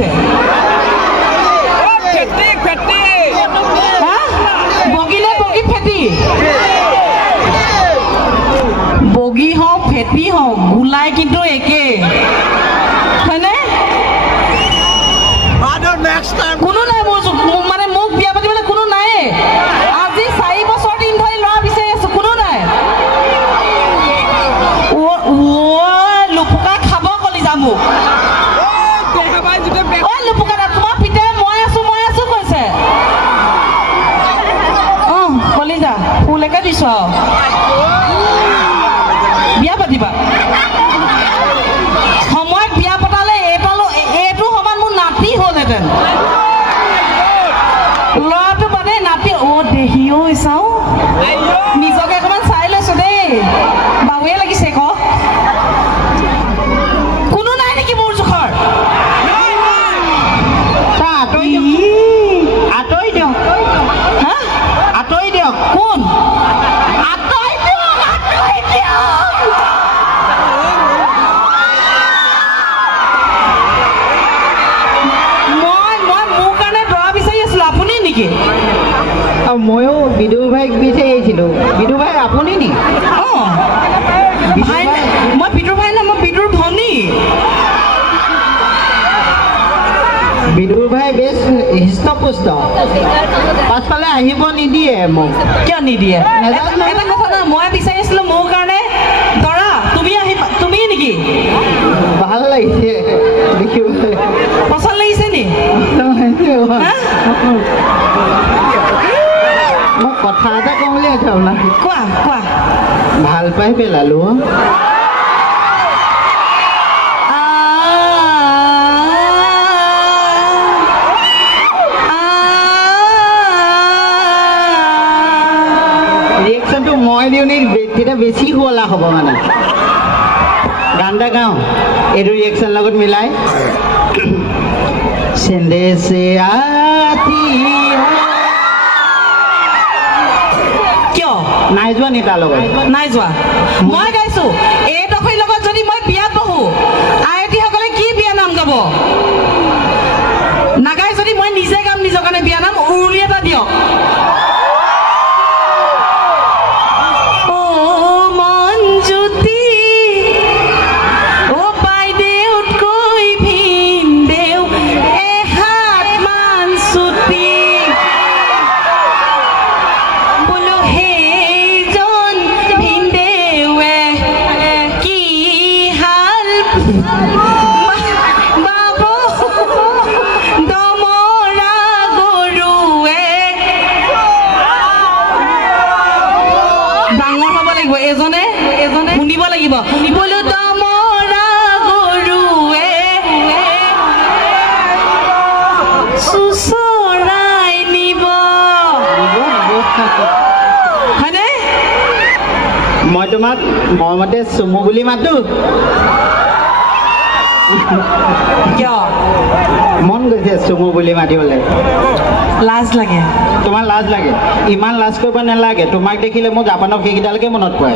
লাগিছে বগিলে বগি ফেটি বগি হওক ফেটি হওক গোলাই কিন্তু একে হয়নে কোনো নাই মোৰ মানে মোক বিয়া পাতিবলৈ কোনো নাই আজি 4 বছৰ দিন ধৰি ল'ৰা বিচাৰি আছো কোনো নাই লুপুকা খাব কলিজা মোক লুপুকা তোমাৰ পিতে মই আছো কৈছে কলিজা ফুলেকে দিছো বিয়া পাতিবা সময়ত বিয়া পতালে এইটো সমান মোৰ নাতি হ'লহেঁতেন ল'ৰাটো মানে নাতি দেহিও চাওঁ নিজকে অকণমান চাই লৈছো দেই বাবুৱে লাগিছে কোনো নাই নেকি মোৰ জোখৰ আঁতৰি দিয়ক হা আঁতৰি দিয়ক কোন আঁতৰি দিয়ক মই মোৰ কাৰণে দৰা বিচাৰি আছিলো আপুনি নেকি ময়ো বিদুৰ ভাইক বিচাৰি আহিছিলো বিদুৰ ভাই আপুনি নি মই বিদুৰ ভাই না মই বিদুৰ ভনী বিদুৰ ভাই বেছ হৃষ্টপুষ্ট পাছফালে আহিব নিদিয়ে মোক কিয় নিদিয়ে এটা কথা না মই বিচাৰি আছিলো মোৰ কাৰণে দৰা তুমি নেকি ভাল লাগিছে দেখিবলৈ পচন্দ লাগিছে নি মই কথা এটা কওঁ বুলি আছে আপোনাক কোৱা ভাল পাই পেলালো ৰিয়েকশ্যনটো মই দিওঁ নি তেতিয়া বেছি শুৱলা হ'ব মানে গান এটা গাওঁ এইটো ৰিয়েকশ্যন লগত মিলাই চেন্দেছে আতি কিয় নাই যোৱা নি তাৰ লগত নাই যোৱা মই গাইছো এই ডখৰীৰ লগত যদি মই বিয়াত বহো আয়তীসকলে কি বিয়া নাম গাব নাগাই যদি মই নিজে গাম নিজৰ কাৰণে বিয়া নাম উৰুলি এটা দিয়ক এজনে শুনিব লাগিব বোলো দমৰা গৰুৱে চুচৰাই নিব হয়নে মই তোমাক মৰমতে চুমু বুলি মাতো কিয় মন গৈছে চুমু বুলি মাতিবলৈ লাজ লাগে তোমাৰ লাজ লাগে ইমান লাজ কৰিব নালাগে তোমাক দেখিলে মোৰ জাপানক সেইকেইটালৈকে মনত পৰে